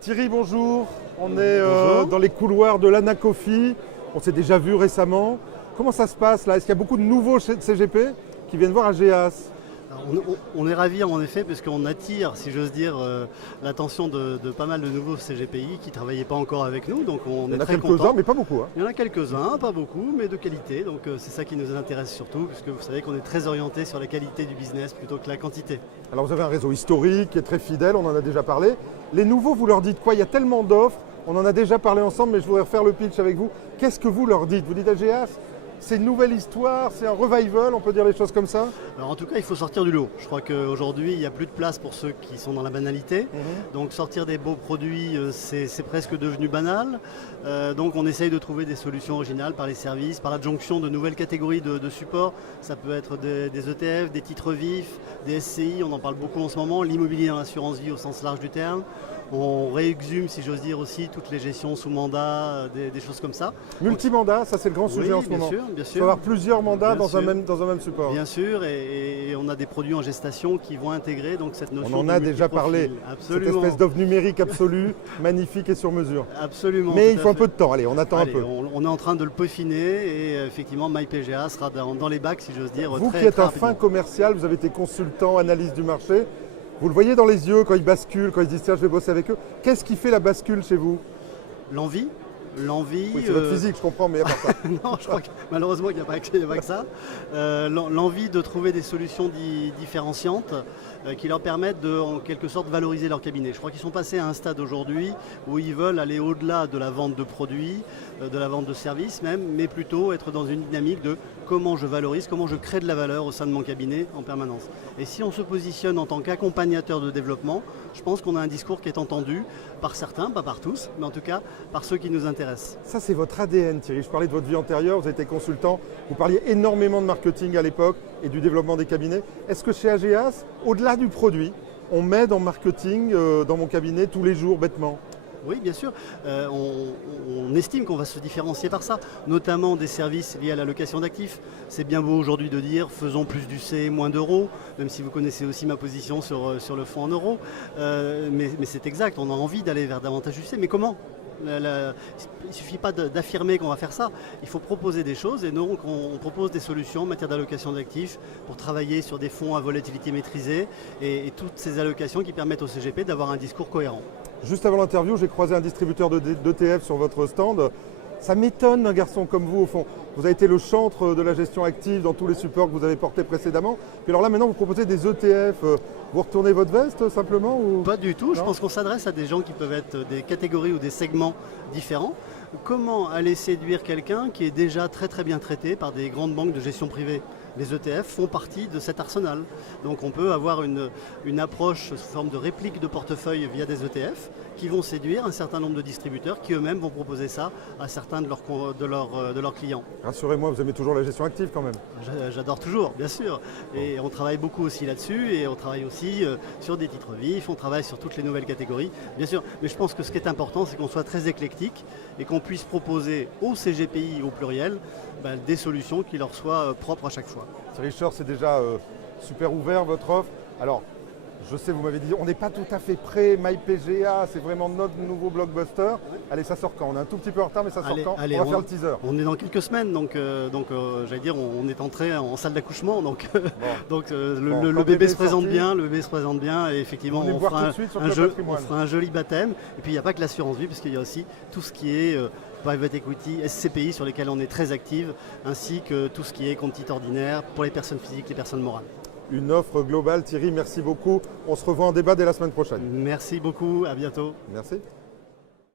Thierry, bonjour. On est Bonjour. dans les couloirs de l'Anacofi. On s'est déjà vu récemment. Comment ça se passe là? Est-ce qu'il y a beaucoup de nouveaux CGP qui viennent voir AGEAS? Alors, on est ravis en effet puisqu'on attire, si j'ose dire, l'attention de pas mal de nouveaux CGPI qui ne travaillaient pas encore avec nous, donc on Il y est en a très quelques-uns, contents. mais pas beaucoup. Il y en a quelques-uns, pas beaucoup, mais de qualité, donc c'est ça qui nous intéresse surtout, puisque vous savez qu'on est très orienté sur la qualité du business plutôt que la quantité. Alors vous avez un réseau historique qui est très fidèle, on en a déjà parlé. Les nouveaux, vous leur dites quoi? Il y a tellement d'offres, on en a déjà parlé ensemble, mais je voudrais refaire le pitch avec vous. Qu'est-ce que vous leur dites? Vous dites AGEAS, c'est une nouvelle histoire, c'est un revival, on peut dire les choses comme ça? Alors en tout cas, il faut sortir du lot. Je crois qu'aujourd'hui, il n'y a plus de place pour ceux qui sont dans la banalité. Donc sortir des beaux produits, c'est presque devenu banal. Donc on essaye de trouver des solutions originales par les services, par l'adjonction de nouvelles catégories de supports. Ça peut être des ETF, des titres vifs, des SCI, on en parle beaucoup en ce moment, l'immobilier dans l'assurance vie au sens large du terme. On réexhume, si j'ose dire aussi, toutes les gestions sous mandat, des choses comme ça. Multimandat, ça c'est le grand sujet en ce bien moment. sûr, bien Il sûr. faut avoir plusieurs mandats Bien dans un sûr. même support. Bien sûr, et on a des produits en gestation qui vont intégrer donc cette notion. On en de a déjà multiprofil. parlé, Absolument. cette espèce d'offre numérique absolue, magnifique et sur mesure. Absolument. Mais tout il à faut un fait. peu de temps, allez, on attend Allez, un peu. on est en train de le peaufiner et effectivement MyPGA sera dans les bacs, si j'ose dire. Vous très, qui êtes très un rapidement. fin commercial, vous avez été consultant, analyste du marché, vous le voyez dans les yeux quand ils basculent, quand ils disent tiens je vais bosser avec eux. Qu'est-ce qui fait la bascule chez vous? L'envie. Oui, c'est votre physique, je comprends, mais à part ça. Non, je crois que malheureusement il n'y a pas que ça. L'envie de trouver des solutions différenciantes qui leur permettent de, en quelque sorte, valoriser leur cabinet. Je crois qu'ils sont passés à un stade aujourd'hui où ils veulent aller au-delà de la vente de produits, de la vente de services même, mais plutôt être dans une dynamique de comment je valorise, comment je crée de la valeur au sein de mon cabinet en permanence. Et si on se positionne en tant qu'accompagnateur de développement, je pense qu'on a un discours qui est entendu par certains, pas par tous, mais en tout cas par ceux qui nous intéressent. Ça, c'est votre ADN, Thierry. Je parlais de votre vie antérieure, vous avez été consultant, vous parliez énormément de marketing à l'époque et du développement des cabinets. Est-ce que chez AGEAS, au-delà du produit, on m'aide en marketing dans mon cabinet tous les jours, bêtement? Oui, bien sûr. On estime qu'on va se différencier par ça, notamment des services liés à la location d'actifs. C'est bien beau aujourd'hui de dire faisons plus du C, moins d'euros, même si vous connaissez aussi ma position sur le fonds en euros. Mais c'est exact, on a envie d'aller vers davantage du C. Mais comment ? Il ne suffit pas d'affirmer qu'on va faire ça, il faut proposer des choses et donc on propose des solutions en matière d'allocation d'actifs pour travailler sur des fonds à volatilité maîtrisée et toutes ces allocations qui permettent au CGP d'avoir un discours cohérent. Juste avant l'interview, j'ai croisé un distributeur d'ETF sur votre stand. Ça m'étonne d'un garçon comme vous, au fond. Vous avez été le chantre de la gestion active dans tous les supports que vous avez portés précédemment. Puis alors là, maintenant, vous proposez des ETF. Vous retournez votre veste, simplement ou... Pas du tout. Je Non. pense qu'on s'adresse à des gens qui peuvent être des catégories ou des segments différents. Comment aller séduire quelqu'un qui est déjà très très bien traité par des grandes banques de gestion privée? Les ETF font partie de cet arsenal. Donc on peut avoir une approche sous forme de réplique de portefeuille via des ETF qui vont séduire un certain nombre de distributeurs qui eux-mêmes vont proposer ça à certains de leurs clients. Rassurez-moi, vous aimez toujours la gestion active quand même. J'adore toujours, bien sûr. Et on travaille beaucoup aussi là-dessus et on travaille aussi sur des titres vifs, on travaille sur toutes les nouvelles catégories, bien sûr. Mais je pense que ce qui est important, c'est qu'on soit très éclectique et qu'on puisse proposer aux CGPI au pluriel des solutions qui leur soient propres à chaque fois. Thierry Scheur, c'est déjà super ouvert votre offre. Alors, je sais, vous m'avez dit, on n'est pas tout à fait prêt, MyPGA, c'est vraiment notre nouveau blockbuster. Allez, ça sort quand? On est un tout petit peu en retard, mais ça sort quand? On va faire le teaser. On est dans quelques semaines, donc j'allais dire, on est entré en salle d'accouchement, donc, le bébé se présente bien, et effectivement, On fera un joli baptême. Et puis il n'y a pas que l'assurance vie, parce qu'il y a aussi tout ce qui est private equity, SCPI, sur lesquels on est très active, ainsi que tout ce qui est compte titre ordinaire pour les personnes physiques, les personnes morales. Une offre globale. Thierry, merci beaucoup. On se revoit en débat dès la semaine prochaine. Merci beaucoup, à bientôt. Merci.